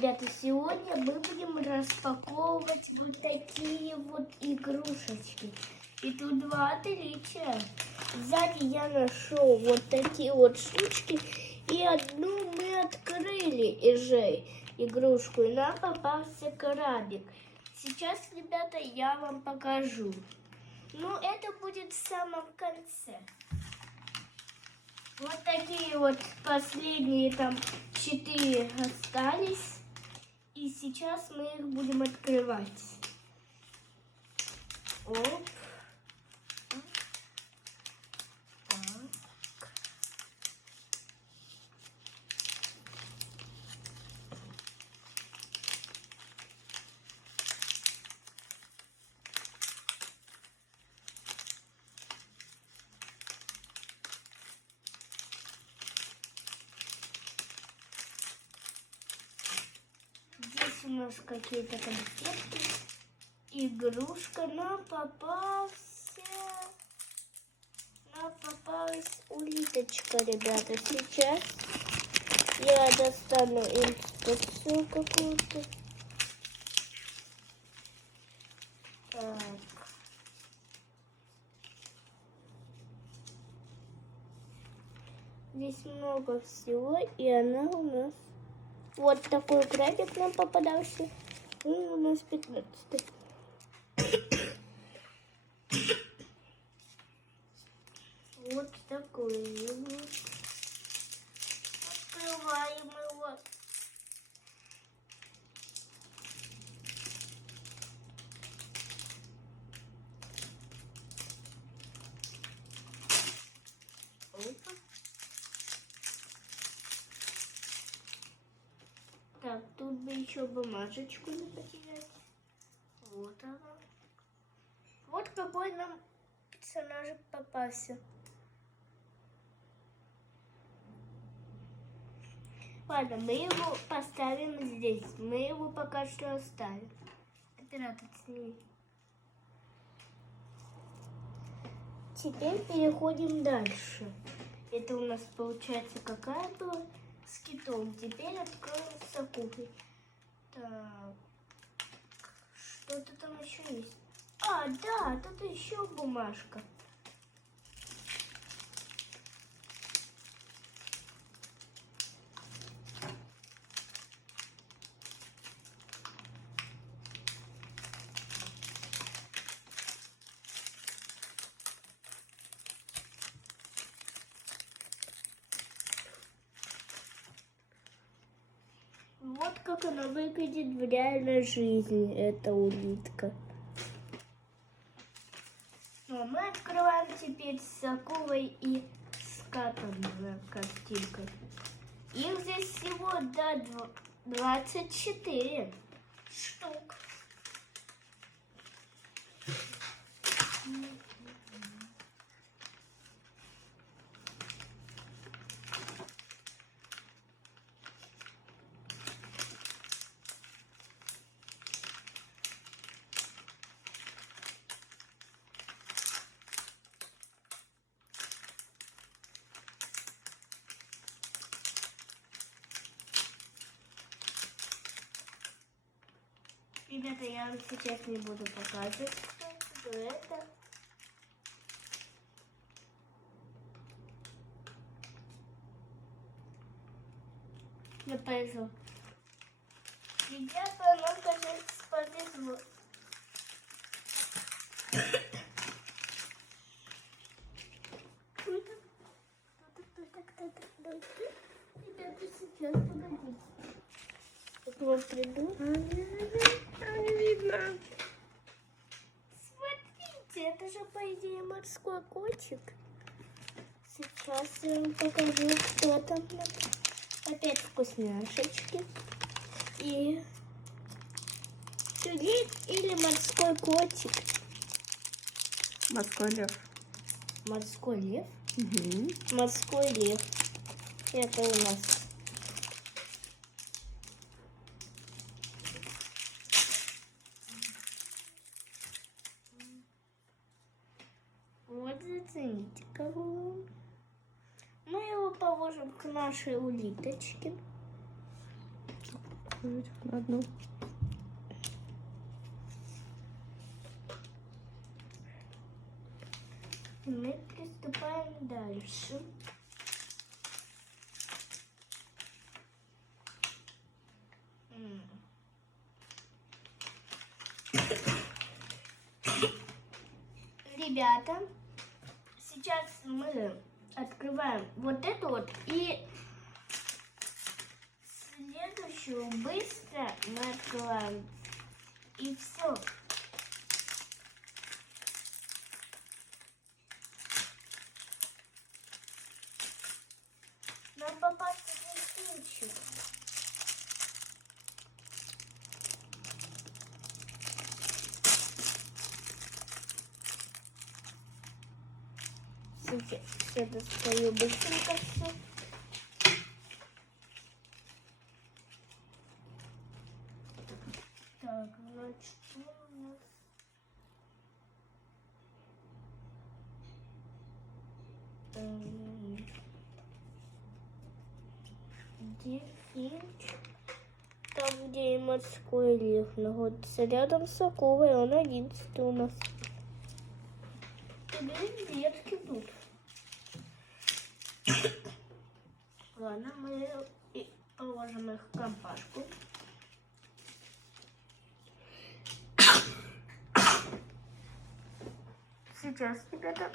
Ребята, сегодня мы будем распаковывать вот такие вот игрушечки. И тут два отличия. Сзади я нашел вот такие вот штучки. И одну мы открыли уже игрушку. И нам попался крабик. Сейчас, ребята, я вам покажу. Ну, это будет в самом конце. Вот такие вот последние там 4 остались. И сейчас мы их будем открывать. Оп. Так. Здесь у нас какие-то конфетки. Игрушка. Нам попалась улиточка, ребята. Сейчас я достану инструкцию какую-то. Так. Здесь много всего, и она у нас... Вот такой крабик нам попадался. И у нас 15-й. Вот такой вот. Открываем его. Опа. Так, тут бы еще бумажечку не потерять. Вот она. Вот какой нам персонажик попался. Ладно, мы его поставим здесь. Мы его пока что оставим. Оператор, сними. Теперь переходим дальше. Это у нас получается какая была? С китом. Теперь откроем с акулой. Так. Что-то там еще есть. А, да, тут еще бумажка. Вот как она выглядит в реальной жизни, эта улитка. Ну, а мы открываем теперь с акулой и с котом картинкой. Их здесь всего до 24 штук. Ребята, я вам сейчас не буду показывать, что это. Мне повезло. Ребята, нам, конечно, повезло. Ребята, сейчас погодите. К вам приду. Не видно. Смотрите, это же, по идее, морской котик. Сейчас я вам покажу, что там. Опять вкусняшечки. И тюлень или морской котик. Морской лев. Морской лев? Угу. Морской лев. Это у нас. Вот зацените, кого. Мы его положим к нашей улиточке. поставить их на одну. Мы приступаем дальше. Ребята, сейчас мы открываем вот эту вот и следующую быстро мы открываем. И все. Нам попасться в ключик. Сейчас все достаю быстренько все. Так, значит, что у нас? Дельфинчик. Там, где и морской лев находится. Рядом с акулой, он 11 у нас. И детки тут. Ладно, мы положим их в компашку. Сейчас, ребята.